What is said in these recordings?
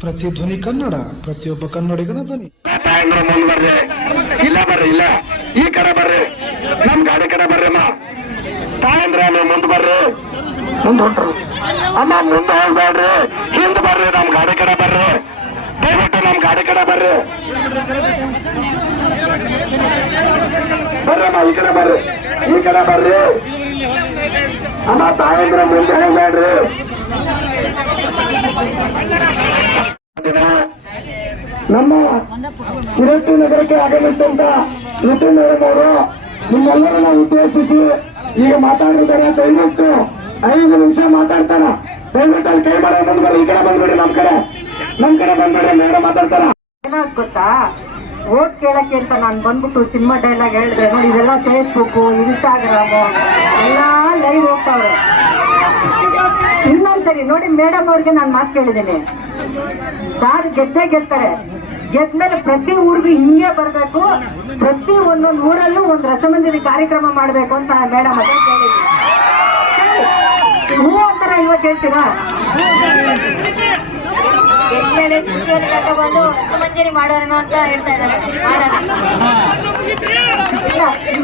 ಪ್ರತಿಧ್ವನಿ ಕನ್ನಡ, ಪ್ರತಿಯೊಬ್ಬ ಕನ್ನಡಿಗನ ಧ್ವನಿ. ಬರ್ರಿ. ಇಲ್ಲ ಬರ್ರಿ, ಇಲ್ಲ. ಈ ಕಡೆ ಬರ್ರಿ. ನಮ್ ಗಾಡಿ ಕಡೆ ಬರ್ರಿ, ಅಮ್ಮ. ತಾಯಂದ್ರ ನೀವು ಮುಂದ್ ಬರ್ರಿ. ಮುಂದ್ ಅಮ್ಮ, ಮುಂದೆ ಹೋಗ್ಬೇಡ್ರಿ. ಹಿಂದ್ ಬರ್ರಿ, ನಮ್ ಗಾಡಿ ಕಡೆ ಬರ್ರಿ. ದಯವಿಟ್ಟು ನಮ್ ಗಾಡಿ ಕಡೆ ಬರ್ರಿ. ಬರ್ರಮ್ಮ ಈ ಕಡೆ ಬರ್ರಿ. ಈ ಕಡೆ ಬರ್ರಿ. ಅಮ್ಮ ತಾಯಂದ್ರ ಮುಂದೆ ಹೋಗ್ಬೇಡ್ರಿ. ನಮ್ಮ ಸಿರಟ್ಟು ನಗರಕ್ಕೆ ಆಗಮಿಸಿದಂತ ನಿತಿನ್ ಅವರು ನಿಮ್ಮೆಲ್ಲರನ್ನ ಉದ್ದೇಶಿಸಿ ಈಗ ಮಾತಾಡಿದ್ದಾರೆ. ದಯವಿಟ್ಟು ಐದು ನಿಮಿಷ ಮಾತಾಡ್ತಾರ. ದಯವಿಟ್ಟು ಅಲ್ಲಿ ಕೈ ಮಾಡಿ ಬಂದ್ಬಿಡಿ ಈ ಕಡೆ ಬಂದ್ಬಿಡಿ, ನಮ್ ಕಡೆ. ನಮ್ ಕಡೆ ಬಂದ್ಬಿಡ್ರಿ ಮೇಡಮ್ ಮಾತಾಡ್ತಾರ. ಗೊತ್ತಾ? ಓಟ್ ಕೇಳಕ್ಕೆ ಅಂತ ನಾನು ಬಂದ್ಬಿಟ್ಟು ಸಿನಿಮಾ ಡೈಲಾಗ್ ಹೇಳಿದೆ ನೋಡಿ ಇದೆಲ್ಲ ಫೇಸ್ಬುಕ್ ಇನ್ಸ್ಟಾಗ್ರಾಮ್ ಎಲ್ಲಾ ಲೈವ್ ಹೋಗ್ತಾವ್ರೆ. ಇನ್ನೊಂದ್ಸರಿ ನೋಡಿ ಮೇಡಮ್ ಅವ್ರಿಗೆ ನಾನು ಮಾತು ಕೇಳಿದ್ದೀನಿ ಸಾರ್ ಗೆದ್ದೇ ಗೆದ್ದ ಗೆದ್ಮೇಲೆ ಪ್ರತಿ ಊರಿಗೂ ಹಿಂಗೆ ಬರಬೇಕು ಪ್ರತಿ ಒಂದೊಂದು ಊರಲ್ಲೂ ಒಂದು ರಸಮಂಜರಿ ಕಾರ್ಯಕ್ರಮ ಮಾಡಬೇಕು ಅಂತ ಮೇಡಮ್ ಅದೇ ಕೇಳಿದ್ದೀನಿ ಹೂ ಅಂತಾರ ಇವತ್ತು ಹೇಳ್ತೀರಾ ಎದ್ಮೇಲೆ ಚುಕ್ಕಿಯನ್ನು ಕಟ್ಟ ಬಂದು ಮಂಜರಿ ಮಾಡೋಣ ಅಂತ ಹೇಳ್ತಾ ಇದ್ದಾರೆ.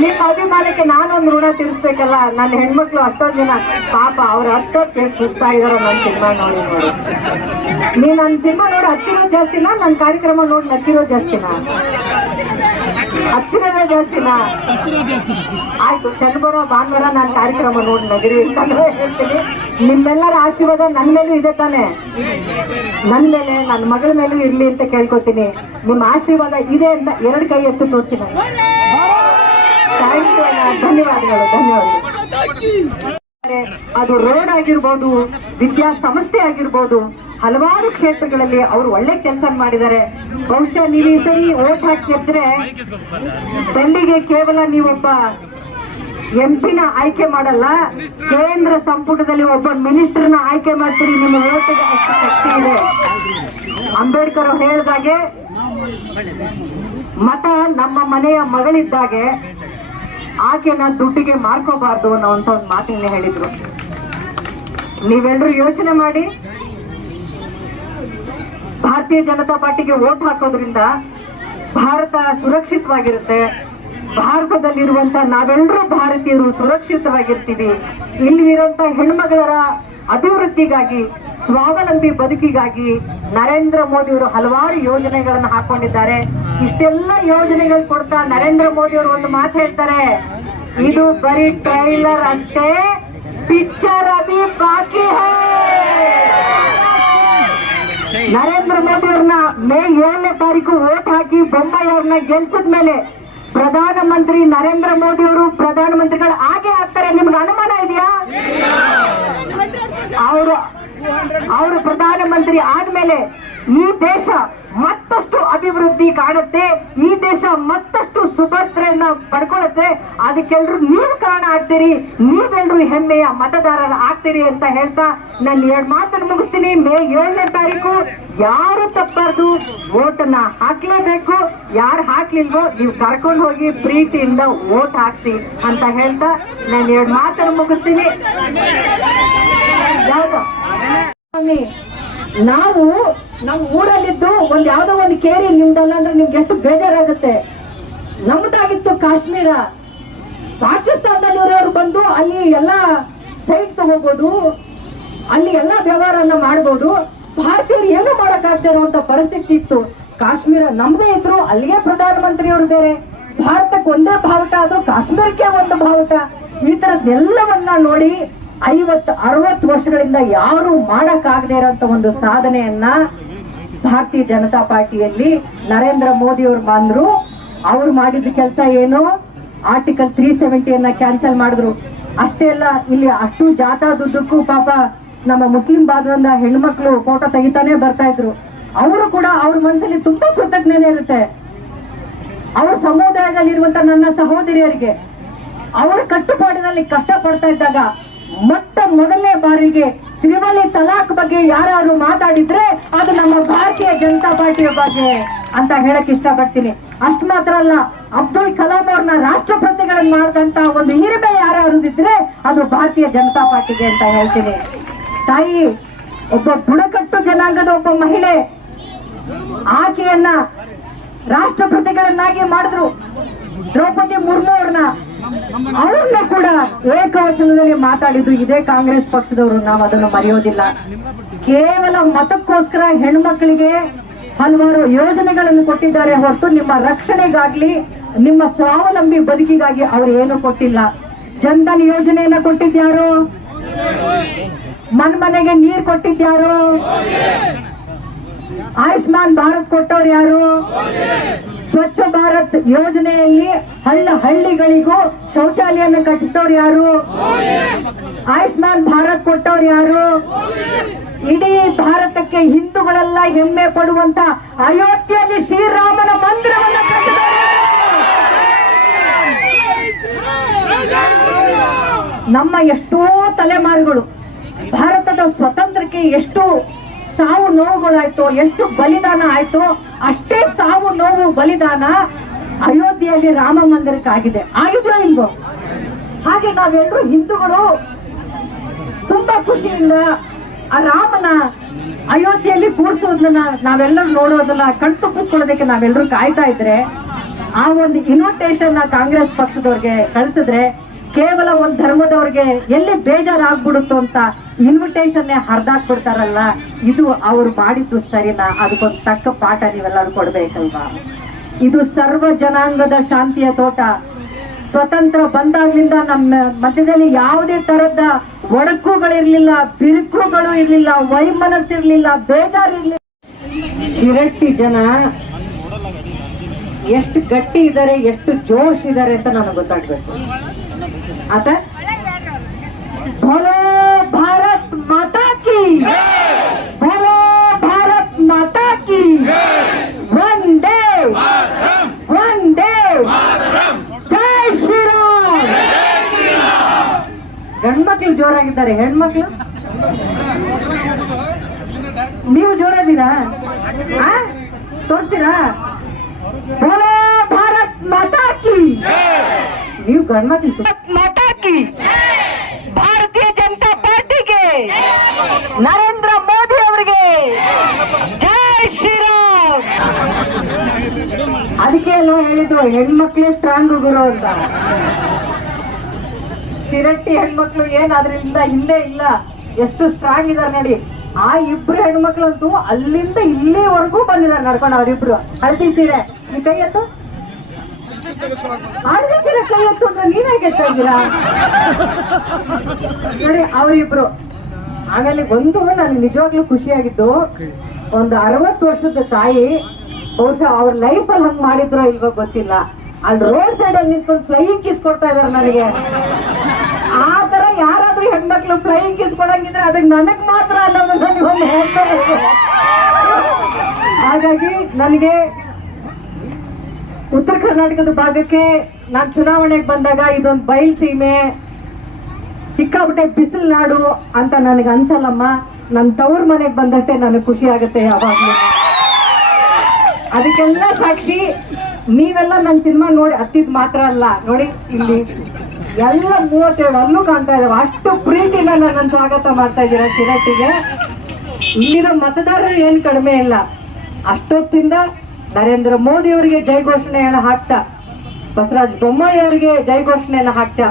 ನಿಮ್ಮ ಅಭಿಮಾನಕ್ಕೆ ನಾನೊಂದು ಋಣ ತೀರಿಸ್ಬೇಕಲ್ಲ? ನನ್ನ ಹೆಣ್ಮಕ್ಳು ಹತ್ತೊಂದು ದಿನ, ಪಾಪ ಅವ್ರ ಹತ್ತೊತ್ತು ಸುಸ್ತಾ ಇದಾರೆ ನನ್ನ ಸಿನಿಮಾ ನೋಡಿ ನೋಡಿ. ನೀ ನನ್ನ ಸಿನಿಮಾ ನೋಡಿ, ಹತ್ತಿರೋದು ಜಾಸ್ತಿನ? ನನ್ನ ಕಾರ್ಯಕ್ರಮ ನೋಡಿ ನಚ್ಚಿರೋದು ಜಾಸ್ತಿನಾ? ಹತ್ತಿರೋದೇ ಜಾಸ್ತಿನಾ ಆಯ್ತು ಶನಿವಾರ ಭಾನುವಾರ ನಾನು ಕಾರ್ಯಕ್ರಮ ನೋಡಿ ನಗರಿ ಹೇಳ್ತೀನಿ. ನಿಮ್ಮೆಲ್ಲರ ಆಶೀರ್ವಾದ ನನ್ನ ಮೇಲೂ ಇದೆ ತಾನೆ. ನನ್ನ ಮೇಲೆ ನನ್ನ ಮಗಳ ಮೇಲೂ ಇರ್ಲಿ ಅಂತ ಕೇಳ್ಕೊತೀನಿ. ನಿಮ್ಮ ಆಶೀರ್ವಾದ ಇದೆ ಅಂತ ಎರಡು ಕೈ ಎತ್ತು ತೋರ್ತೀನಿ ಧನ್ಯವಾದಗಳು. ಧನ್ಯವಾದಗಳು. ಧನ್ಯವಾದಗಳು ಅದು ರೋಡ್ ಆಗಿರ್ಬೋದು, ವಿದ್ಯಾ ಸಂಸ್ಥೆ ಆಗಿರ್ಬೋದು, ಹಲವಾರು ಕ್ಷೇತ್ರಗಳಲ್ಲಿ ಅವರು ಒಳ್ಳೆ ಕೆಲಸ ಮಾಡಿದ್ದಾರೆ. ಬಹುಶಃ ನೀವು ಈ ಸರಿ ಓಟ್ ಹಾಕಿದ್ರೆ ಬೆಲ್ಲಿಗೆ ಕೇವಲ ನೀವೊಬ್ಬ ಎಂಪಿನ ಆಯ್ಕೆ ಮಾಡಲ್ಲ, ಕೇಂದ್ರ ಸಂಪುಟದಲ್ಲಿ ಒಬ್ಬ ಮಿನಿಸ್ಟರ್ನ ಆಯ್ಕೆ ಮಾಡ್ತೀರಿ, ನಿಮ್ಮ ಓಟಿಗೆ ಅಷ್ಟು ಶಕ್ತಿ ಇದೆ. ಅಂಬೇಡ್ಕರ್ ಹೇಳಿದಾಗೆ, ಮತ ನಮ್ಮ ಮನೆಯ ಮಗಳಿದ್ದಾಗೆ ಆಕೆನ ದುಡ್ಡಿಗೆ ಮಾರ್ಕೋಬಾರ್ದು ಅನ್ನೋ ಅಂತ ಒಂದು ಮಾತಿನ ಹೇಳಿದ್ರು. ನೀವೆಲ್ಲರೂ ಯೋಚನೆ ಮಾಡಿ. ಭಾರತೀಯ ಜನತಾ ಪಾರ್ಟಿಗೆ ವೋಟ್ ಹಾಕೋದ್ರಿಂದ ಭಾರತ ಸುರಕ್ಷಿತವಾಗಿರುತ್ತೆ. ಭಾರತದಲ್ಲಿರುವಂತ ನಾವೆಲ್ಲರೂ ಭಾರತೀಯರು ಸುರಕ್ಷಿತವಾಗಿರ್ತೀವಿ. ಇಲ್ಲಿ ಇರುವಂತ ಹೆಣ್ಮಗಳರ ಅಭಿವೃದ್ಧಿಗಾಗಿ ಸ್ವಾವಲಂಬಿ ಬದುಕಿಗಾಗಿ ನರೇಂದ್ರ ಮೋದಿ ಅವರು ಹಲವಾರು ಯೋಜನೆಗಳನ್ನು ಹಾಕೊಂಡಿದ್ದಾರೆ. ಇಷ್ಟೆಲ್ಲ ಯೋಜನೆಗಳು ಕೊಡ್ತಾ ನರೇಂದ್ರ ಮೋದಿ ಅವರು ಒಂದು ಮಾತು ಹೇಳ್ತಾರೆ. ಇದು ಬರೀ ಟ್ರೈಲರ್ ಅಂತೆ ಪಿಕ್ಚರ್ ಅಭಿ ಬಾಕಿ ನರೇಂದ್ರ ಮೋದಿ ಅವ್ರನ್ನ ಮೇ ಏಳನೇ ತಾರೀಕು ಓಟ್ ಹಾಕಿ ಬೊಮ್ಮಾಯಿ ಅವ್ರನ್ನ ಗೆಲ್ಸದ ಮೇಲೆ ಪ್ರಧಾನಮಂತ್ರಿ ನರೇಂದ್ರ ಮೋದಿ ಅವರು ಪ್ರಧಾನಮಂತ್ರಿಗಳು ಹಾಗೆ ಆಗ್ತಾರೆ. ನಿಮ್ಗೆ ಅನುಮಾನ ಇದೆಯಾ? ಅವರು ಅವರು ಪ್ರಧಾನಮಂತ್ರಿ ಆದ್ಮೇಲೆ ಈ ದೇಶ ಮತ್ತಷ್ಟು ಅಭಿವೃದ್ಧಿ ಕಾಣುತ್ತೆ, ಈ ದೇಶ ಮತ್ತಷ್ಟು ಸುಭದ್ರೆಯನ್ನ ಪಡ್ಕೊಳ್ಳುತ್ತೆ. ಅದಕ್ಕೆಲ್ರು ನೀವು ಕಾರಣ ಆಗ್ತೀರಿ ನೀವೆಲ್ಲರೂ ಹೆಮ್ಮೆಯ ಮತದಾರರ ಆಗ್ತೀರಿ ಅಂತ ಹೇಳ್ತಾ ನಾನು ಎರಡು ಮಾತನ್ನು ಮುಗಿಸ್ತೀನಿ. ಮೇ ಏಳನೇ ತಾರೀಕು ಯಾರು ತಪ್ಪಾರ್ದು ವೋಟನ್ನ ಹಾಕ್ಲೇಬೇಕು, ಯಾರು ಹಾಕ್ಲಿಲ್ವೋ ನೀವು ಕರ್ಕೊಂಡು ಹೋಗಿ ಪ್ರೀತಿಯಿಂದ ವೋಟ್ ಹಾಕ್ಸಿ ಅಂತ ಹೇಳ್ತಾ ನಾನು ಎರಡು ಮಾತನ್ನು ಮುಗಿಸ್ತೀನಿ. ಯಾವ್ದು? ನಾವು ನಮ್ಮ ಊರಲ್ಲಿದ್ದು ಒಂದ್ ಯಾವ್ದೋ ಒಂದು ಕೇರಿ ನಿಮ್ದಲ್ಲ ಅಂದ್ರೆ ನಿಮ್ಗೆ ಎಷ್ಟು ಬೇಜಾರಾಗುತ್ತೆ. ನಮ್ದಾಗಿತ್ತು ಕಾಶ್ಮೀರ. ಪಾಕಿಸ್ತಾನದಲ್ಲಿರೋರು ಬಂದು ಅಲ್ಲಿ ಎಲ್ಲ ಸೈಟ್ ತಗೋಬಹುದು ಅಲ್ಲಿ ಎಲ್ಲ ವ್ಯವಹಾರನ ಮಾಡ್ಬೋದು. ಭಾರತೀಯರು ಏನು ಮಾಡಕ್ ಇರುವಂತ ಪರಿಸ್ಥಿತಿ ಇತ್ತು. ಕಾಶ್ಮೀರ ನಮ್ದೇ ಇದ್ರು, ಅಲ್ಲಿಗೆ ಪ್ರಧಾನಮಂತ್ರಿಯವರು ಬೇರೆ. ಭಾರತಕ್ಕೆ ಒಂದೇ ಬಾವುಟ ಆದ್ರೂ ಕಾಶ್ಮೀರಕ್ಕೆ ಒಂದು ಬಾವುಟ. ಈ ತರದ್ದೆಲ್ಲವನ್ನ ನೋಡಿ ಐವತ್ತು, ಅರವತ್ತು ವರ್ಷಗಳಿಂದ ಯಾರು ಮಾಡಕ್ಕಾಗದೇ ಇರೋಂತ ಒಂದು ಸಾಧನೆಯನ್ನ ಭಾರತೀಯ ಜನತಾ ಪಾರ್ಟಿಯಲ್ಲಿ ನರೇಂದ್ರ ಮೋದಿ ಅವರು ಬಂದ್ರು. ಅವ್ರು ಮಾಡಿದ ಕೆಲಸ ಏನು? ಆರ್ಟಿಕಲ್ ತ್ರೀ ಸೆವೆಂಟಿಯನ್ನ ಕ್ಯಾನ್ಸಲ್ ಮಾಡಿದ್ರು. ಅಷ್ಟೇ ಅಲ್ಲ, ಇಲ್ಲಿ ಅಷ್ಟು ಜಾಥಾದುದ್ದಕ್ಕೂ ಪಾಪ ನಮ್ಮ ಮುಸ್ಲಿಂ ಬಾಂಧವಂದ ಹೆಣ್ಮಕ್ಳು ಫೋಟೋ ತೆಗಿತಾನೆ ಬರ್ತಾ ಇದ್ರು. ಅವರು ಕೂಡ ಅವ್ರ ಮನಸ್ಸಲ್ಲಿ ತುಂಬಾ ಕೃತಜ್ಞತೆ ಇರುತ್ತೆ. ಅವ್ರ ಸಮುದಾಯದಲ್ಲಿರುವಂತ ನನ್ನ ಸಹೋದರಿಯರಿಗೆ, ಅವರ ಕಟ್ಟುಪಾಡಿನಲ್ಲಿ ಕಷ್ಟ ಪಡ್ತಾ ಇದ್ದಾಗ ಮೊಟ್ಟ ಮೊದಲನೇ ಬಾರಿಗೆ ತ್ರಿವಳಿ ತಲಾಖ್ ಬಗ್ಗೆ ಯಾರು ಮಾತಾಡಿದ್ರೆ ಅದು ನಮ್ಮ ಭಾರತೀಯ ಜನತಾ ಪಾರ್ಟಿಯ ಬಗ್ಗೆ ಅಂತ ಹೇಳಕ್ ಇಷ್ಟಪಡ್ತೀನಿ. ಅಷ್ಟು ಮಾತ್ರ ಅಲ್ಲ, ಅಬ್ದುಲ್ ಕಲಾಂ ಅವ್ರನ್ನ ರಾಷ್ಟ್ರಪತಿಗಳನ್ನ ಮಾಡಿದಂತ ಒಂದು ಹಿರಿಮೆ ಯಾರು ಇದ್ರೆ ಅದು ಭಾರತೀಯ ಜನತಾ ಪಾರ್ಟಿಗೆ ಅಂತ ಹೇಳ್ತೀನಿ. ತಾಯಿ, ಒಬ್ಬ ಬುಡಕಟ್ಟು ಜನಾಂಗದ ಒಬ್ಬ ಮಹಿಳೆ ಆಕೆಯನ್ನ ರಾಷ್ಟ್ರಪತಿಗಳನ್ನಾಗಿ ಮಾಡಿದ್ರು. ದ್ರೌಪದಿ ಮುರ್ಮು ಅವ್ರನ್ನ ಅವ್ರನ್ನ ಕೂಡ ಏಕವಚನದಲ್ಲಿ ಮಾತಾಡಿದ್ದು ಇದೇ ಕಾಂಗ್ರೆಸ್ ಪಕ್ಷದವರು. ನಾವು ಅದನ್ನು ಮರೆಯೋದಿಲ್ಲ. ಕೇವಲ ಮತಕ್ಕೋಸ್ಕರ ಹೆಣ್ಮಕ್ಳಿಗೆ ಹಲವಾರು ಯೋಜನೆಗಳನ್ನು ಕೊಟ್ಟಿದ್ದಾರೆ. ಹೊರತು ನಿಮ್ಮ ರಕ್ಷಣೆಗಾಗ್ಲಿ, ನಿಮ್ಮ ಸ್ವಾವಲಂಬಿ ಬದುಕಿಗಾಗಿ ಅವರು ಏನು ಕೊಟ್ಟಿಲ್ಲ. ಜನ್ಧನ್ ಯೋಜನೆಯನ್ನ ಕೊಟ್ಟಿದ್ಯಾರು? ಮನ್ಮನೆಗೆ ನೀರ್ ಕೊಟ್ಟಿದ್ಯಾರು? ಆಯುಷ್ಮಾನ್ ಭಾರತ್ ಕೊಟ್ಟವ್ರು ಯಾರು? ಸ್ವಚ್ಛ ಭಾರತ್ ಯೋಜನೆಯಲ್ಲಿ ಹಳ್ಳ ಹಳ್ಳಿಗಳಿಗೂ ಶೌಚಾಲಯನ ಕಟ್ಟಿಸಿದವ್ರು ಯಾರು? ಆಯುಷ್ಮಾನ್ ಭಾರತ್ ಕೊಟ್ಟವ್ರು ಯಾರು? ಇಡೀ ಭಾರತಕ್ಕೆ ಹಿಂದೂಗಳೆಲ್ಲ ಹೆಮ್ಮೆ ಪಡುವಂತ ಅಯೋಧ್ಯೆಯಲ್ಲಿ ಶ್ರೀರಾಮನ ಮಂದಿರವನ್ನು ನಮ್ಮ ಎಷ್ಟೋ ತಲೆಮಾರುಗಳು, ಭಾರತದ ಸ್ವತಂತ್ರಕ್ಕೆ ಎಷ್ಟು ಸಾವು ನೋವುಗಳಾಯ್ತು ಎಷ್ಟು ಬಲಿದಾನ ಆಯ್ತು, ಅಷ್ಟೇ ಸಾವು ನೋವು ಬಲಿದಾನ ಅಯೋಧ್ಯೆಯಲ್ಲಿ ರಾಮ ಮಂದಿರಕ್ಕೆ ಆಗಿದೆ ಇಲ್ವೋ? ಹಾಗೆ ನಾವೆಲ್ಲರೂ ಹಿಂದೂಗಳು ತುಂಬಾ ಖುಷಿಯಿಂದ ಆ ರಾಮನ ಅಯೋಧ್ಯೆಯಲ್ಲಿ ಕೂರಿಸೋದನ್ನ ನಾವೆಲ್ಲರೂ ನೋಡೋದನ್ನ ಕಣ್ತುಪ್ಪಿಸ್ಕೊಳ್ಳೋದಕ್ಕೆ ನಾವೆಲ್ಲರೂ ಕಾಯ್ತಾ ಇದ್ರೆ, ಆ ಒಂದು ಇನ್ವಿಟೇಷನ್ ಕಾಂಗ್ರೆಸ್ ಪಕ್ಷದವ್ರಿಗೆ ಕಳಿಸಿದ್ರೆ ಕೇವಲ ಒಂದ್ ಧರ್ಮದವ್ರಿಗೆ ಎಲ್ಲಿ ಬೇಜಾರಾಗ್ಬಿಡುತ್ತೋ ಅಂತ ಇನ್ವಿಟೇಷನ್ ಹರಿದಾಕ್ಬಿಡ್ತಾರಲ್ಲ, ಇದು ಅವ್ರು ಮಾಡಿದ್ದು ಸರಿನಾ? ಅದಕ್ಕೊಂದು ತಕ್ಕ ಪಾಠ ನೀವೆಲ್ಲರೂ ಕೊಡ್ಬೇಕಲ್ವಾ? ಇದು ಸರ್ವ ಜನಾಂಗದ ಶಾಂತಿಯ ತೋಟ. ಸ್ವತಂತ್ರ ಬಂದಾಗ್ಲಿಂದ ನಮ್ಮ ಮಧ್ಯದಲ್ಲಿ ಯಾವುದೇ ತರದ ಒಡಕುಗಳಿರ್ಲಿಲ್ಲ, ಬಿರುಕುಗಳು ಇರ್ಲಿಲ್ಲ, ವೈಮನಸ್ಸಿರ್ಲಿಲ್ಲ, ಬೇಜಾರಿರ್ಲಿಲ್ಲ. ಶಿರಟ್ಟಿ ಜನ ಎಷ್ಟು ಗಟ್ಟಿ ಇದ್ದಾರೆ ಎಷ್ಟು ಜೋಶ್ ಇದ್ದಾರೆ ಅಂತ ನನಗೆ ಗೊತ್ತಾಗ್ಬೇಕು. ಆತ ಭೋಲೋ ಭಾರತ್ ಮಾತಾ ಕಿ ಭೋಲೋ ಭಾರತ್ ಮಾತಾ ಕಿ ವಂದೇ ವಂದೇ ಜೈ ಶ್ರೀರಾಮ್ ಗಂಡ್ಮಕ್ಳು ಜೋರಾಗಿದ್ದಾರೆ ಹೆಣ್ಮಕ್ಳು? ನೀವು ಜೋರಾದೀರಾ ಆ? ತೋರ್ತೀರಾ? ಬೋಲೋ ಭಾರತ್ ಮಾತಾ ಕಿ. ನೀವು ಗಂಡ್ಮಕ್ಳು ಮಾತಾಕಿ ಭಾರತೀಯ ಜನತಾ ಪಾರ್ಟಿಗೆ ನರೇಂದ್ರ ಮೋದಿ ಅವರಿಗೆ ಜೈ ಶ್ರೀರಾಮ್! ಅದಕ್ಕೆ ಅಲ್ವಾ ಹೇಳಿದ್ದು ಹೆಣ್ಮಕ್ಳೇ ಸ್ಟ್ರಾಂಗ್ ಗುರು ಅಂತ. ಶಿರಟ್ಟಿ ಹೆಣ್ಮಕ್ಳು ಏನ್ ಅದ್ರಿಂದ ಹಿಂದೆ ಇಲ್ಲ ಎಷ್ಟು ಸ್ಟ್ರಾಂಗ್ ಇದಾರೆ ನೋಡಿ. ಆ ಇಬ್ರು ಹೆಣ್ಮಕ್ಳಂತೂ ಅಲ್ಲಿಂದ ಇಲ್ಲಿವರೆಗೂ ಬಂದಿದ್ದಾರೆ ನಡ್ಕೊಂಡು ಅವ್ರಿಬ್ರು. ಹಳದಿ ಸೀರೆ ಈ ಕೈ ಎತ್ತು ಸೀರೆ ಕೈ ಎತ್ತು ಅಂದ್ರೆ ನೀವ್ ಹೇಗೆ ಇದ್ದೀರಾ? ಅವರಿಬ್ರು. ಆಮೇಲೆ ಒಂದು ನಾನು ನಿಜವಾಗ್ಲೂ ಖುಷಿಯಾಗಿದ್ದು ಒಂದು ಅರವತ್ತು ವರ್ಷದ ತಾಯಿ ಬಹುಶಃ ಅವ್ರ ಲೈಫ್ ಅಲ್ಲಿ ಹಂಗ್ ಮಾಡಿದ್ರೋ ಇಲ್ವೋ ಗೊತ್ತಿಲ್ಲ. ಅಲ್ಲಿ ರೋಡ್ ಸೈಡ್ ಅಲ್ಲಿ ನಿಂತ್ಕೊಂಡು ಫ್ಲೈಯಿಂಗ್ ಕಿಸ್ ಕೊಡ್ತಾ ಇದಾರೆ ನನಗೆ. ಆ ತರ ಯಾರಾದ್ರೂ ಹೆಣ್ಮಕ್ಳು ಫ್ಲೈಯಿಂಗ್ ಕಿಸ್ ಕೊಡಂಗಿದ್ರೆ ಅದಕ್ಕೆ ನನಗ್ ಮಾತ್ರ ಅನ್ನೋದು ನನಗೆ ಒಂದು ಹೆಮ್ಮೆ ಹಾಗಾಗಿ ನನಗೆ ಉತ್ತರ ಕರ್ನಾಟಕದ ಭಾಗಕ್ಕೆ ನಾನು ಚುನಾವಣೆಗೆ ಬಂದಾಗ ಇದೊಂದು ಬಯಲ್ ಸೀಮೆ ಸಿಕ್ಕಾಬಿಟ್ಟೆ ಬಿಸಿಲು ನಾಡು ಅಂತ ನನಗೆ ಅನ್ಸಲ್ಲಮ್ಮ. ನನ್ನ ತವ್ರ ಮನೆಗೆ ಬಂದಷ್ಟೇ ನನಗೆ ಖುಷಿ ಆಗುತ್ತೆ ಯಾವಾಗಲೂ. ಅದಕ್ಕೆಲ್ಲ ಸಾಕ್ಷಿ, ನೀವೆಲ್ಲ ನನ್ನ ಸಿನಿಮಾ ನೋಡಿ ಹತ್ತಿದ್ ಮಾತ್ರ ಅಲ್ಲ. ನೋಡಿ ಇಲ್ಲಿ ಎಲ್ಲ ಮೂವತ್ತೇಳು ಅಲ್ಲೂ ಕಾಣ್ತಾ ಇದಾವೆ. ಅಷ್ಟು ಪ್ರೀತಿನ ನನ್ನ ಸ್ವಾಗತ ಮಾಡ್ತಾ ಇದ್ದೀರಾ ಚಿರಟ್ಟಿಗೆ ಇಲ್ಲಿರೋ ಮತದಾರರು ಏನು ಕಡಿಮೆ ಇಲ್ಲ. ಅಷ್ಟೊತ್ತಿಂದ ನರೇಂದ್ರ ಮೋದಿ ಅವರಿಗೆ ಜೈ ಘೋಷಣೆಯನ್ನು ಹಾಕ್ತಾ. ಬಸವರಾಜ ಬೊಮ್ಮಾಯಿ ಅವರಿಗೆ ಜೈ ಘೋಷಣೆಯನ್ನು ಹಾಕ್ತಾ.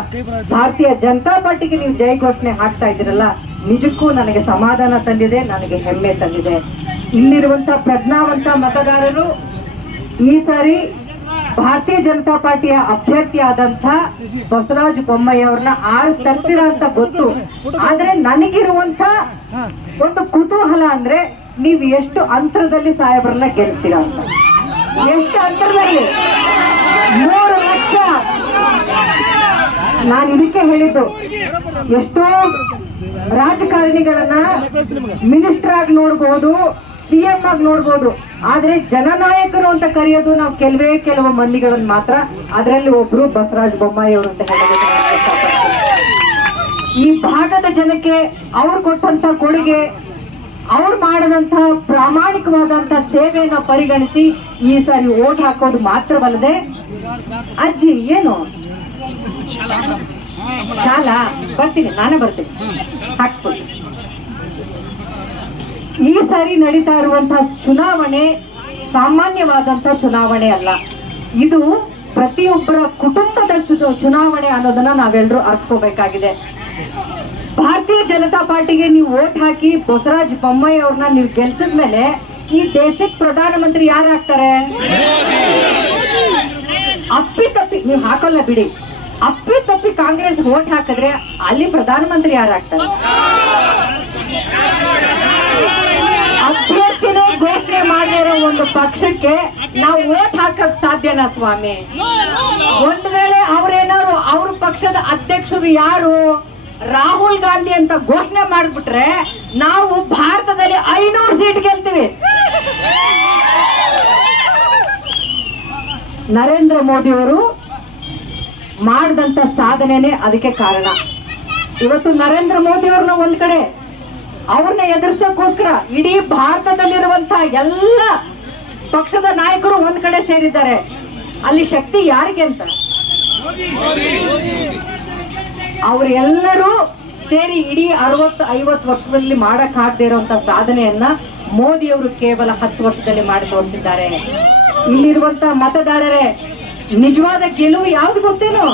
ಭಾರತೀಯ ಜನತಾ ಪಾರ್ಟಿಗೆ ನೀವು ಜೈ ಘೋಷಣೆ ಹಾಕ್ತಾ ಇದ್ದೀರಲ್ಲ, ನಿಜಕ್ಕೂ ನನಗೆ ಸಮಾಧಾನ ತಂದಿದೆ, ನನಗೆ ಹೆಮ್ಮೆ ತಂದಿದೆ. ಇಲ್ಲಿರುವಂತ ಪ್ರಜ್ಞಾವಂತ ಮತದಾರರು, ಈ ಸಾರಿ ಭಾರತೀಯ ಜನತಾ ಪಾರ್ಟಿಯ ಅಭ್ಯರ್ಥಿ ಆದಂತ ಬಸವರಾಜ ಬೊಮ್ಮಾಯಿ ಅವ್ರನ್ನ ಆರಿಸ್ತೀರಾ ಅಂತ ಗೊತ್ತು. ಆದ್ರೆ ನನಗಿರುವಂತ ಒಂದು ಕುತೂಹಲ ಅಂದ್ರೆ, ನೀವು ಎಷ್ಟು ಅಂತರದಲ್ಲಿ ಸಾಹೇಬ್ರನ್ನ ಗೆಲ್ತೀರಾ ಅಂತ. ಎಷ್ಟು ಅಂತರದಲ್ಲಿ? ಮೂರು ಲಕ್ಷ. ನಾನು ಇದಕ್ಕೆ ಹೇಳಿದ್ದು, ಎಷ್ಟೋ ರಾಜಕಾರಣಿಗಳನ್ನ ಮಿನಿಸ್ಟರ್ ಆಗಿ ನೋಡ್ಬೋದು ಸಿಎಂ ಆಗಿ ನೋಡ್ಬೋದು, ಆದ್ರೆ ಜನನಾಯಕರು ಅಂತ ಕರೆಯೋದು ನಾವು ಕೆಲವೇ ಕೆಲವು ಮಂದಿಗಳನ್ನ ಮಾತ್ರ. ಅದರಲ್ಲಿ ಒಬ್ರು ಬಸವರಾಜ ಬೊಮ್ಮಾಯಿ ಅವರು ಅಂತ ಹೇಳೋದಕ್ಕೆ ಈ ಭಾಗದ ಜನಕ್ಕೆ ಅವ್ರು ಕೊಟ್ಟಂತ ಕೊಡುಗೆ ಅವ್ರು ಮಾಡದಂತಹ ಪ್ರಾಮಾಣಿಕವಾದಂತಹ ಸೇವೆಯನ್ನ ಪರಿಗಣಿಸಿ ಈ ಸಾರಿ ಓಟ್ ಹಾಕೋದು ಮಾತ್ರವಲ್ಲದೆ, ಅಜ್ಜಿ, ಏನು? ಶಾಲಾ? ಬರ್ತೀನಿ, ನಾನೇ ಬರ್ತೀನಿ. ಹಾಕ್ಸ್ಕೊಳ್ತೀನಿ ಈ ಸಾರಿ ನಡೀತಾ ಇರುವಂತಹ ಚುನಾವಣೆ ಸಾಮಾನ್ಯವಾದಂತಹ ಚುನಾವಣೆ ಅಲ್ಲ. ಇದು ಪ್ರತಿಯೊಬ್ಬರ ಕುಟುಂಬದ ಚುನಾವಣೆ ಅನ್ನೋದನ್ನ ನಾವೆಲ್ಲರೂ ಅರ್ಥಕೋಬೇಕಾಗಿದೆ ಭಾರತೀಯ ಜನತಾ ಪಾರ್ಟಿಗೆ ನೀವು ವೋಟ್ ಹಾಕಿ ಬಸವರಾಜ ಬೊಮ್ಮಾಯಿ ಅವ್ರನ್ನ ನೀವು ಗೆಲ್ಸಿದ ಮೇಲೆ ಈ ದೇಶಕ್ಕೆ ಪ್ರಧಾನಮಂತ್ರಿ ಯಾರಾಗ್ತಾರೆ? ಅಪ್ಪಿ ತಪ್ಪಿ, ನೀವು ಹಾಕಲ್ಲ ಬಿಡಿ. ಅಪ್ಪಿ ತಪ್ಪಿ ಕಾಂಗ್ರೆಸ್ ವೋಟ್ ಹಾಕಿದ್ರೆ ಅಲ್ಲಿ ಪ್ರಧಾನಮಂತ್ರಿ ಯಾರಾಗ್ತಾರೆ? ಅಭ್ಯರ್ಥಿನೇ ಘೋಷಣೆ ಮಾಡಿರೋ ಒಂದು ಪಕ್ಷಕ್ಕೆ ನಾವು ವೋಟ್ ಹಾಕಕ್ ಸಾಧ್ಯನಾ ಸ್ವಾಮಿ? ಒಂದ್ ವೇಳೆ ಅವ್ರೇನಾದ್ರು ಅವ್ರ ಪಕ್ಷದ ಅಧ್ಯಕ್ಷರು ಯಾರು? ರಾಹುಲ್ ಗಾಂಧಿ ಅಂತ ಘೋಷಣೆ ಮಾಡಿಬಿಟ್ರೆ ನಾವು ಭಾರತದಲ್ಲಿ ಐನೂರು ಸೀಟ್ ಗೆಲ್ತೀವಿ. ನರೇಂದ್ರ ಮೋದಿ ಅವರು ಮಾಡಿದಂತ ಸಾಧನೆನೇ ಅದಕ್ಕೆ ಕಾರಣ. ಇವತ್ತು ನರೇಂದ್ರ ಮೋದಿ ಅವ್ರನ್ನ ಒಂದ್ ಕಡೆ ಅವ್ರನ್ನ ಎದುರಿಸೋಕ್ಕೋಸ್ಕರ ಇಡೀ ಭಾರತದಲ್ಲಿರುವಂತಹ ಎಲ್ಲ ಪಕ್ಷದ ನಾಯಕರು ಒಂದ್ ಕಡೆ ಸೇರಿದ್ದಾರೆ. ಅಲ್ಲಿ ಶಕ್ತಿ ಯಾರಿಗೆ ಅಂತ? ಅವರೆಲ್ಲರೂ ಸೇರಿ ಇಡೀ ಅರವತ್ತು, ಐವತ್ತು ವರ್ಷದಲ್ಲಿ ಮಾಡಕ್ ಆಗದೆ ಇರುವಂತ ಸಾಧನೆಯನ್ನ ಮೋದಿಯವರು ಕೇವಲ ಹತ್ತು ವರ್ಷದಲ್ಲಿ ಮಾಡಿ ತೋರಿಸಿದ್ದಾರೆ. ಇಲ್ಲಿರುವಂತ ಮತದಾರರೇ, ನಿಜವಾದ ಗೆಲುವು ಯಾವ್ದು ಗೊತ್ತೇನು?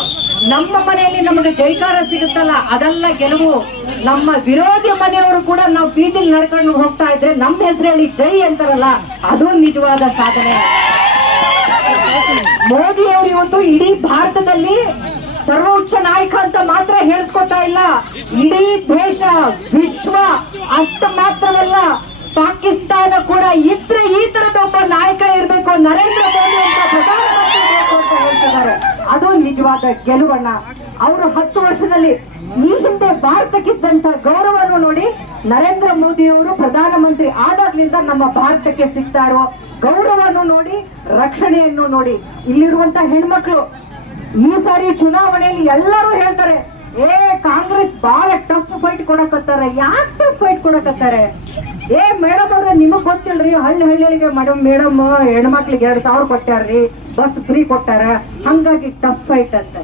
ನಮ್ಮ ಮನೆಯಲ್ಲಿ ನಮಗೆ ಜೈಕಾರ ಸಿಗುತ್ತಲ್ಲ, ಅದೆಲ್ಲ ಗೆಲುವು. ನಮ್ಮ ವಿರೋಧಿ ಮನೆಯವರು ಕೂಡ ನಾವು ಬೀದಿಲಿ ನಡ್ಕೊಂಡು ಹೋಗ್ತಾ ಇದ್ರೆ ನಮ್ಮ ಹೆಸರಲ್ಲಿ ಜೈ ಅಂತಾರಲ್ಲ, ಅದು ನಿಜವಾದ ಸಾಧನೆ. ಮೋದಿ ಅವರು ಇವತ್ತು ಇಡೀ ಭಾರತದಲ್ಲಿ ಸರ್ವೋಚ್ಚ ನಾಯಕ ಅಂತ ಮಾತ್ರ ಹೇಳಿಸ್ಕೊತಾ ಇಲ್ಲ. ಇಡೀ ದೇಶ, ವಿಶ್ವ ಅಷ್ಟು ಮಾತ್ರವಲ್ಲ, ಪಾಕಿಸ್ತಾನ ಕೂಡ ಇದ್ರೆ ಈ ತರದ ಒಬ್ಬ ನಾಯಕ ಇರಬೇಕು, ನರೇಂದ್ರ ಮೋದಿ ಅಂತ ಪ್ರಧಾನಮಂತ್ರಿ ಬೇಕು ಅಂತ ಹೇಳ್ತಿದ್ದಾರೆ. ಅದು ನಿಜವಾದ ಗೆಲುವಣ್ಣ. ಅವರು ಹತ್ತು ವರ್ಷದಲ್ಲಿ ಈ ಹಿಂದೆ ಭಾರತಕ್ಕಿದ್ದಂತ ಗೌರವವನ್ನು ನೋಡಿ ನರೇಂದ್ರ ಮೋದಿ ಅವರು ಪ್ರಧಾನಮಂತ್ರಿ ಆದಾಗ್ಲಿಂದ ನಮ್ಮ ಭಾರತಕ್ಕೆ ಸಿಗ್ತಾ ಇರೋ ಗೌರವವನ್ನು ನೋಡಿ, ರಕ್ಷಣೆಯನ್ನು ನೋಡಿ. ಇಲ್ಲಿರುವಂತ ಹೆಣ್ಮಕ್ಳು ಈ ಸಾರಿ ಚುನಾವಣೆಯಲ್ಲಿ ಎಲ್ಲರೂ ಹೇಳ್ತಾರೆ, ಏ, ಕಾಂಗ್ರೆಸ್ ಬಹಳ ಟಫ್ ಫೈಟ್ ಕೊಡಕತ್ತಾರೆ, ಯಾಕೆ ಟಫ್ ಫೈಟ್ ಕೊಡಕತ್ತಾರೆ? ಏ ಮೇಡಮ್ ಅವ್ರೆ, ನಿಮಗ್ ಗೊತ್ತಿಲ್ರಿ, ಹಳ್ಳಿ ಹಳ್ಳಿಗಳಿಗೆ ಮೇಡಮ್ ಮೇಡಮ್ ಹೆಣ್ಮಕ್ಳಿಗೆ ಎರಡ್ ಸಾವಿರ ಕೊಟ್ಟಾರ್ರಿ ಬಸ್ ಫ್ರೀ ಕೊಟ್ಟಾರ, ಹಂಗಾಗಿ ಟಫ್ ಫೈಟ್ ಅಂತ.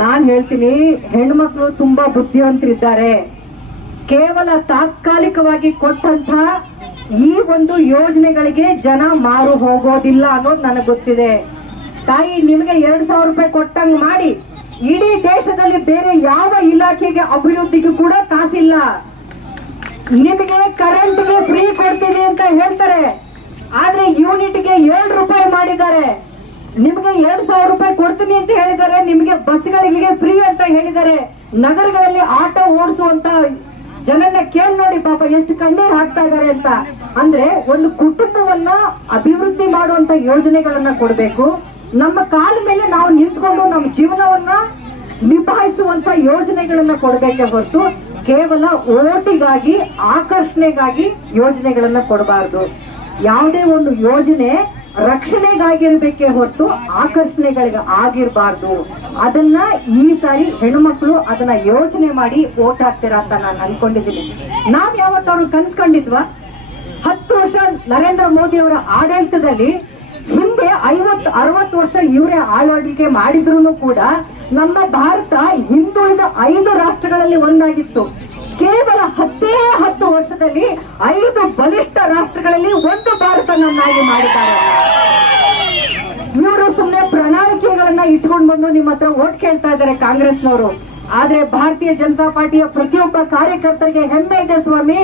ನಾನ್ ಹೇಳ್ತೀನಿ, ಹೆಣ್ಮಕ್ಳು ತುಂಬಾ ಬುದ್ಧಿವಂತರಿದ್ದಾರೆ. ಕೇವಲ ತಾತ್ಕಾಲಿಕವಾಗಿ ಕೊಟ್ಟಂತ ಈ ಒಂದು ಯೋಜನೆಗಳಿಗೆ ಜನ ಮಾರು ಹೋಗೋದಿಲ್ಲ ಅನ್ನೋದು ನನಗೆ ಗೊತ್ತಿದೆ. ತಾಯಿ ನಿಮಗೆ ಎರಡ್ ಸಾವಿರ ರೂಪಾಯಿ ಕೊಟ್ಟಂಗ್ ಮಾಡಿ, ಇಡೀ ದೇಶದಲ್ಲಿ ಬೇರೆ ಯಾವ ಇಲಾಖೆಗೆ ಅಭಿವೃದ್ಧಿಗೂ ಕೂಡ ಕಾಸಿಲ್ಲ. ನಿಮಗೆ ಕರೆಂಟ್ಗೆ ಫ್ರೀ ಕೊಡ್ತೀನಿ ಅಂತ ಹೇಳ್ತಾರೆ. ಆದ್ರೆ ಯೂನಿಟ್ಗೆ ಏಳು ರೂಪಾಯಿ ಮಾಡಿದ್ದಾರೆ. ನಿಮಗೆ ಎರಡ್ ಸಾವಿರ ರೂಪಾಯಿ ಕೊಡ್ತೀನಿ ಅಂತ ಹೇಳಿದ್ದಾರೆ ನಿಮಗೆ ಬಸ್ಗಳಿಗೆ ಫ್ರೀ ಅಂತ ಹೇಳಿದ್ದಾರೆ ನಗರಗಳಲ್ಲಿ ಆಟೋ ಓಡಿಸುವಂತ ಜನನ್ನ ಕೇಳಿ ನೋಡಿ ಪಾಪ ಎಷ್ಟು ಕಣ್ಣೀರ್ ಹಾಕ್ತಾ ಇದ್ದಾರೆ ಅಂತ. ಅಂದ್ರೆ ಒಂದು ಕುಟುಂಬವನ್ನ ಅಭಿವೃದ್ಧಿ ಮಾಡುವಂತ ಯೋಜನೆಗಳನ್ನ ಕೊಡ್ಬೇಕು. ನಮ್ಮ ಕಾಲ ಮೇಲೆ ನಾವು ನಿಂತ್ಕೊಂಡು ನಮ್ಮ ಜೀವನವನ್ನ ನಿಭಾಯಿಸುವಂತ ಯೋಜನೆಗಳನ್ನ ಕೊಡಬೇಕೆ ಹೊರತು ಕೇವಲ ಓಟಿಗಾಗಿ, ಆಕರ್ಷಣೆಗಾಗಿ ಯೋಜನೆಗಳನ್ನ ಕೊಡಬಾರ್ದು. ಯಾವುದೇ ಒಂದು ಯೋಜನೆ ರಕ್ಷಣೆಗಾಗಿರ್ಬೇಕೆ ಹೊರತು ಆಕರ್ಷಣೆಗಳಿಗೆ ಆಗಿರಬಾರ್ದು. ಅದನ್ನ ಈ ಸಾರಿ ಹೆಣ್ಮಕ್ಳು ಅದನ್ನ ಯೋಚನೆ ಮಾಡಿ ಓಟ್ ಹಾಕ್ತೀರಾ ಅಂತ ನಾನು ಅನ್ಕೊಂಡಿದ್ದೀನಿ. ನಾವ್ ಯಾವತ್ತವ್ರು ಕನ್ಸ್ಕೊಂಡಿದ್ವಾ? ಹತ್ತು ವರ್ಷ ನರೇಂದ್ರ ಮೋದಿ ಅವರ ಆಡಳಿತದಲ್ಲಿ ಹಿಂದೆ ಐವತ್ತು ಅರವತ್ತು ವರ್ಷ ಇವರೇ ಆಳ್ವಡಿಕೆ ಮಾಡಿದ್ರು ಕೂಡ ನಮ್ಮ ಭಾರತ ಹಿಂದುಳಿದ ಐದು ರಾಷ್ಟ್ರಗಳಲ್ಲಿ ಒಂದಾಗಿತ್ತು. ಕೇವಲ ಹತ್ತೇ ಹತ್ತು ವರ್ಷದಲ್ಲಿ ಐದು ಬಲಿಷ್ಠ ರಾಷ್ಟ್ರಗಳಲ್ಲಿ ಒಂದು ಭಾರತನನ್ನಾಗಿ ಮಾಡಿದ್ದಾರೆ. ಇವರು ಸುಮ್ಮನೆ ಪ್ರಣಾಳಿಕೆಗಳನ್ನ ಇಟ್ಕೊಂಡು ಬಂದು ನಿಮ್ಮ ಹತ್ರ ಓಟ್ ಕೇಳ್ತಾ ಇದ್ದಾರೆ ಕಾಂಗ್ರೆಸ್ನವರು. ಆದ್ರೆ ಭಾರತೀಯ ಜನತಾ ಪಾರ್ಟಿಯ ಪ್ರತಿಯೊಬ್ಬ ಕಾರ್ಯಕರ್ತರಿಗೆ ಹೆಮ್ಮೆ ಇದೆ ಸ್ವಾಮಿ.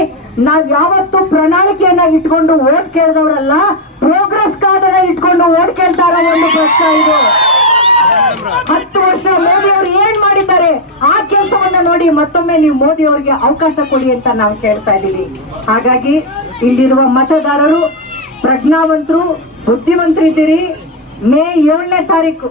ನಾವ್ ಯಾವತ್ತೂ ಪ್ರಣಾಳಿಕೆಯನ್ನ ಇಟ್ಕೊಂಡು ಓಟ್ ಕೇಳಿದವರಲ್ಲ ಪ್ರೋಗ್ರೆಸ್ ಕಾರ್ಡ್ ಅನ್ನ ಇಟ್ಕೊಂಡು ಓಟ್ ಕೇಳ್ತಾರ ಒಂದು ಪ್ರಶ್ನೆ ಇದು. ಹತ್ತು ವರ್ಷ ಮೋದಿ ಅವರು ಏನ್ ಮಾಡಿದ್ದಾರೆ, ಆ ಕೆಲಸವನ್ನ ನೋಡಿ ಮತ್ತೊಮ್ಮೆ ನೀವು ಮೋದಿ ಅವರಿಗೆ ಅವಕಾಶ ಕೊಡಿ ಅಂತ ನಾವು ಕೇಳ್ತಾ ಇದ್ದೀವಿ. ಹಾಗಾಗಿ ಇಲ್ಲಿರುವ ಮತದಾರರು, ಪ್ರಜ್ಞಾವಂತರು, ಬುದ್ಧಿವಂತರಿದ್ದೀರಿ. ಮೇ ಏಳನೇ ತಾರೀಕು.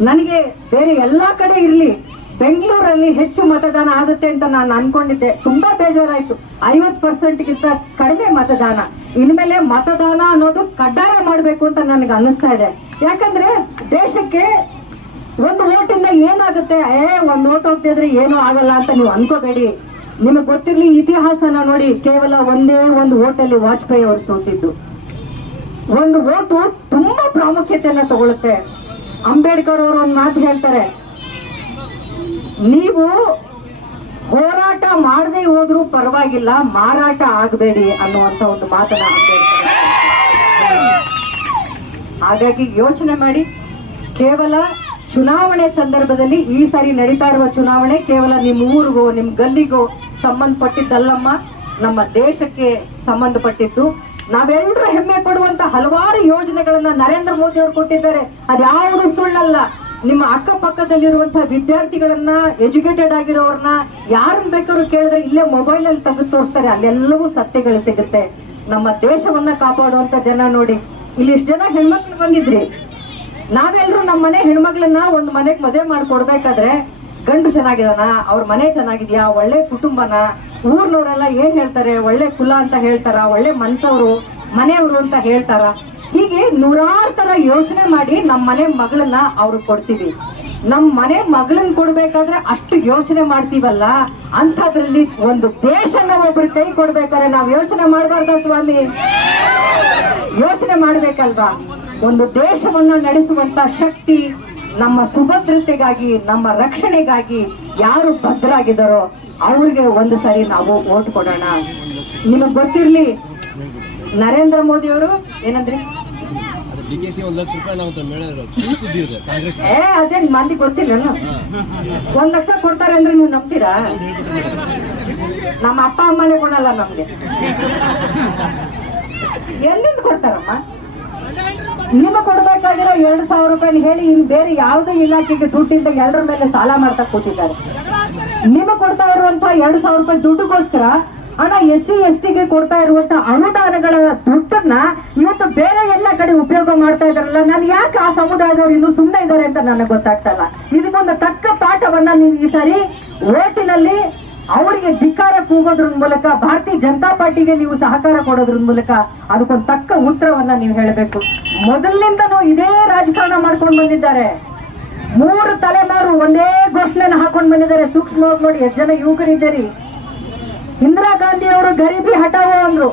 ನನಗೆ ಬೇರೆ ಎಲ್ಲಾ ಕಡೆ ಇರ್ಲಿ. ಬೆಂಗಳೂರಲ್ಲಿ ಹೆಚ್ಚು ಮತದಾನ ಆಗುತ್ತೆ ಅಂತ ನಾನು ಅನ್ಕೊಂಡಿದ್ದೆ. ತುಂಬಾ ಬೇಜಾರಾಯ್ತು. ಐವತ್ ಪರ್ಸೆಂಟ್ಗಿಂತ ಕಡಿಮೆ ಮತದಾನ. ಇನ್ಮೇಲೆ ಮತದಾನ ಅನ್ನೋದು ಕಡ್ಡಾಯ ಮಾಡಬೇಕು ಅಂತ ನನಗೆ ಅನ್ನಿಸ್ತಾ ಇದೆ. ಯಾಕಂದ್ರೆ ದೇಶಕ್ಕೆ ಒಂದು ಓಟಿಂದ ಏನಾಗುತ್ತೆ? ಏ, ಒಂದು ಓಟ್ ಹೋಗ್ತಿದ್ರೆ ಏನೂ ಆಗಲ್ಲ ಅಂತ ನೀವು ಅನ್ಕೋಬೇಡಿ. ನಿಮಗೆ ಗೊತ್ತಿರ್ಲಿ, ಇತಿಹಾಸನ ನೋಡಿ. ಕೇವಲ ಒಂದೇ ಒಂದು ಓಟಲ್ಲಿ ವಾಜಪೇಯಿ ಅವರು ಸೋತಿದ್ದು. ಒಂದು ಓಟು ತುಂಬಾ ಪ್ರಾಮುಖ್ಯತೆಯನ್ನ ತಗೊಳುತ್ತೆ. ಅಂಬೇಡ್ಕರ್ ಅವರು ಒಂದು ಮಾತು ಹೇಳ್ತಾರೆ. ನೀವು ಹೋರಾಟ ಮಾಡದೆ ಹೋದ್ರೂ ಪರವಾಗಿಲ್ಲ, ಮಾರಾಟ ಆಗಬೇಡಿ ಅನ್ನುವಂತ ಒಂದು ಮಾತನ್ನ ಹಾಗಾಗಿ ಯೋಚನೆ ಮಾಡಿ, ಕೇವಲ ಚುನಾವಣೆ ಸಂದರ್ಭದಲ್ಲಿ ಈ ಸಾರಿ ನಡೀತಾ ಇರುವ ಚುನಾವಣೆ ಕೇವಲ ನಿಮ್ಮ ಊರಿಗೋ, ನಿಮ್ಮ ಗಲ್ಲಿಗೋ ಸಂಬಂಧಪಟ್ಟಿದ್ದಲ್ಲಮ್ಮ, ನಮ್ಮ ದೇಶಕ್ಕೆ ಸಂಬಂಧಪಟ್ಟಿದ್ದು. ನಾವೆಲ್ಲರೂ ಹೆಮ್ಮೆ ಪಡುವಂತ ಹಲವಾರು ಯೋಜನೆಗಳನ್ನ ನರೇಂದ್ರ ಮೋದಿ ಅವರು ಕೊಟ್ಟಿದ್ದಾರೆ. ಅದ್ಯಾವುದು ಸುಳ್ಳಲ್ಲ. ನಿಮ್ಮ ಅಕ್ಕಪಕ್ಕದಲ್ಲಿರುವಂತಹ ವಿದ್ಯಾರ್ಥಿಗಳನ್ನ ಎಜುಕೇಟೆಡ್ ಆಗಿರೋರ್ನ ಯಾರನ್ನ ಬೇಕಾದ್ರೂ ಕೇಳಿದ್ರೆ ಇಲ್ಲೇ ಮೊಬೈಲ್ ಅಲ್ಲಿ ತೆಗೆದು ತೋರಿಸ್ತಾರೆ. ಅಲ್ಲೆಲ್ಲವೂ ಸತ್ಯಗಳು ಸಿಗುತ್ತೆ. ನಮ್ಮ ದೇಶವನ್ನ ಕಾಪಾಡುವಂತ ಜನ ನೋಡಿ. ಇಲ್ಲಿ ಇಷ್ಟು ಜನ ಹೆಣ್ಮಕ್ಳು ಬಂದಿದ್ರಿ. ನಾವೆಲ್ಲರೂ ನಮ್ಮ ಮನೆ ಹೆಣ್ಮಕ್ಳನ್ನ ಒಂದು ಮನೆಗೆ ಮದುವೆ ಮಾಡ್ಕೊಡ್ಬೇಕಾದ್ರೆ ಗಂಡು ಚೆನ್ನಾಗಿದಾನ ಅವ್ರ ಮನೆ ಚೆನ್ನಾಗಿದ್ಯಾ, ಒಳ್ಳೆ ಕುಟುಂಬನ, ಊರ್ನವರೆಲ್ಲ ಏನ್ ಹೇಳ್ತಾರೆ? ಒಳ್ಳೆ ಕುಲ ಅಂತ ಹೇಳ್ತಾರ? ಒಳ್ಳೆ ಮನ್ಸವ್ರು, ಮನೆಯವರು ಅಂತ ಹೇಳ್ತಾರ? ಹೀಗೆ ನೂರಾರು ತರ ಯೋಚನೆ ಮಾಡಿ ನಮ್ಮ ಮನೆ ಮಗಳನ್ನ ಅವ್ರು ಕೊಡ್ತೀವಿ. ನಮ್ಮ ಮನೆ ಮಗಳನ್ನ ಕೊಡ್ಬೇಕಾದ್ರೆ ಅಷ್ಟು ಯೋಚನೆ ಮಾಡ್ತೀವಲ್ಲ? ಅಂಥದ್ರಲ್ಲಿ ಒಂದು ದೇಶನ ಒಬ್ರು ಕೈ ಕೊಡ್ಬೇಕಾದ್ರೆ ನಾವು ಯೋಚನೆ ಮಾಡ್ಬಾರ್ದ ಸ್ವಾಮಿ? ಯೋಚನೆ ಮಾಡ್ಬೇಕಲ್ವಾ? ಒಂದು ದೇಶವನ್ನ ನಡೆಸುವಂತ ಶಕ್ತಿ ನಮ್ಮ ಸುಭದ್ರತೆಗಾಗಿ, ನಮ್ಮ ರಕ್ಷಣೆಗಾಗಿ ಯಾರು ಭದ್ರಾಗಿದ್ದಾರೋ ಅವ್ರಿಗೆ ಒಂದು ಸಾರಿ ನಾವು ಓಟ್ ಕೊಡೋಣ. ನಿಮಗ್ ಗೊತ್ತಿರ್ಲಿ ನರೇಂದ್ರ ಮೋದಿ ಅವರು ಏನಂದ್ರೆ? ಏ ಅದೇ ಮಂದಿ ಗೊತ್ತಿಲ್ಲ ಒಂದ್ ಲಕ್ಷ ಕೊಡ್ತಾರೆ ಅಂದ್ರೆ ನೀವು ನಂಬ್ತೀರಾ? ನಮ್ಮ ಅಪ್ಪ ಅಮ್ಮನೇ ಕೊಡಲ್ಲ ನಮ್ಗೆ. ಎಲ್ಲಿಂದ ಕೊಡ್ತಾರಮ್ಮ? ನಿಮ್ಮ ಕೊಡ್ಬೇಕಾಗಿರೋ ಎರಡು ಸಾವಿರ ರೂಪಾಯಿ ಹೇಳಿ ಇನ್ನು ಬೇರೆ ಯಾವುದೇ ಇಲಾಖೆಗೆ ದುಡ್ಡಿಂದ ಎಲ್ಲರ ಮೇಲೆ ಸಾಲ ಮಾಡ್ತಾ ಕೂತಿದ್ದಾರೆ. ನಿಮಗೆ ಕೊಡ್ತಾ ಇರುವಂತ ಎರಡು ಸಾವಿರ ರೂಪಾಯಿ ದುಡ್ಡುಗೋಸ್ಕರ ಹಣ ಎಸ್ ಸಿ ಎಸ್ ಟಿಗೆ ಕೊಡ್ತಾ ಇರುವಂತ ಅನುದಾನಗಳ ದುಡ್ಡನ್ನ ಇವತ್ತು ಬೇರೆ ಎಲ್ಲ ಕಡೆ ಉಪಯೋಗ ಮಾಡ್ತಾ ಇದಾರಲ್ಲ ನಾನು ಯಾಕೆ ಆ ಸಮುದಾಯದವರು ಇನ್ನು ಸುಮ್ಮನೆ ಇದ್ದಾರೆ ಅಂತ ನನಗೆ ಗೊತ್ತಾಗ್ತಲ್ಲ? ಇದಕ್ಕೊಂದು ತಕ್ಕ ಪಾಠವನ್ನ ನೀವು ಈ ಸಾರಿ ಓಟಿನಲ್ಲಿ ಅವರಿಗೆ ಧಿಕ್ಕಾರ ಕೂಗೋದ್ರ ಮೂಲಕ, ಭಾರತೀಯ ಜನತಾ ಪಾರ್ಟಿಗೆ ನೀವು ಸಹಕಾರ ಕೊಡೋದ್ರ ಮೂಲಕ ಅದಕ್ಕೊಂದು ತಕ್ಕ ಉತ್ತರವನ್ನ ನೀವು ಹೇಳಬೇಕು. ಮೊದಲಿನಿಂದನೂ ಇದೇ ರಾಜಕಾರಣ ಮಾಡ್ಕೊಂಡು ಬಂದಿದ್ದಾರೆ. ಮೂರು ತಲೆಮಾರು ಒಂದೇ ಘೋಷಣೆನ ಹಾಕೊಂಡು ಬಂದಿದ್ದಾರೆ. ಸೂಕ್ಷ್ಮವಾಗಿ ನೋಡಿ, ಎಷ್ಟು ಜನ ಯುವಕರಿದ್ದೀರಿ? ಇಂದಿರಾ ಗಾಂಧಿ ಅವರು ಗರೀಬಿ ಹಟಾವೋ ಅಂದ್ರು.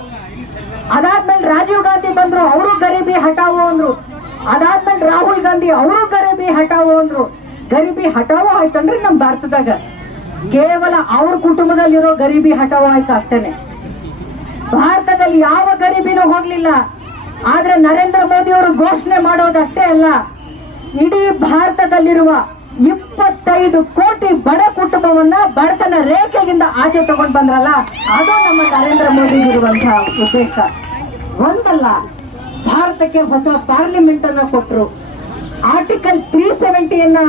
ಅದಾದ್ಮೇಲೆ ರಾಜೀವ್ ಗಾಂಧಿ ಬಂದ್ರು, ಅವರು ಗರೀಬಿ ಹಟಾವೋ ಅಂದ್ರು. ಅದಾದ್ಮೇಲೆ ರಾಹುಲ್ ಗಾಂಧಿ, ಅವರು ಗರೀಬಿ ಹಟಾವೋ ಅಂದ್ರು. ಗರೀಬಿ ಹಟಾವೋ ಆಯ್ತಂದ್ರೆ ನಮ್ ಭಾರತದಾಗ ಕೇವಲ ಅವ್ರ ಕುಟುಂಬದಲ್ಲಿರೋ ಗರೀಬಿ ಹಟಾವೋ ಆಯ್ತು ಅಷ್ಟೇನೆ. ಭಾರತದಲ್ಲಿ ಯಾವ ಗರೀಬಿನೂ ಹೋಗ್ಲಿಲ್ಲ. ಆದ್ರೆ ನರೇಂದ್ರ ಮೋದಿ ಅವರು ಘೋಷಣೆ ಮಾಡೋದಷ್ಟೇ ಅಲ್ಲ. ಇಡೀ ಭಾರತದಲ್ಲಿರುವ ಇಪ್ಪತ್ತೈದು ಕೋಟಿ ಬಡ ಕುಟುಂಬವನ್ನ ಬಡತನ ರೇಖೆಗಿಂದ ಆಚೆ ತಗೊಂಡ್ ಬಂದ್ರಲ್ಲ, ಅದು ನಮ್ಮ ನರೇಂದ್ರ ಮೋದಿ ಇರುವಂತಹ ಉದ್ದೇಶ. ಒಂದಲ್ಲ, ಭಾರತಕ್ಕೆ ಹೊಸ ಪಾರ್ಲಿಮೆಂಟ್ ಅನ್ನ ಕೊಟ್ಟರು ಆರ್ಟಿಕಲ್ ತ್ರೀ ಸೆವೆಂಟಿಯನ್ನ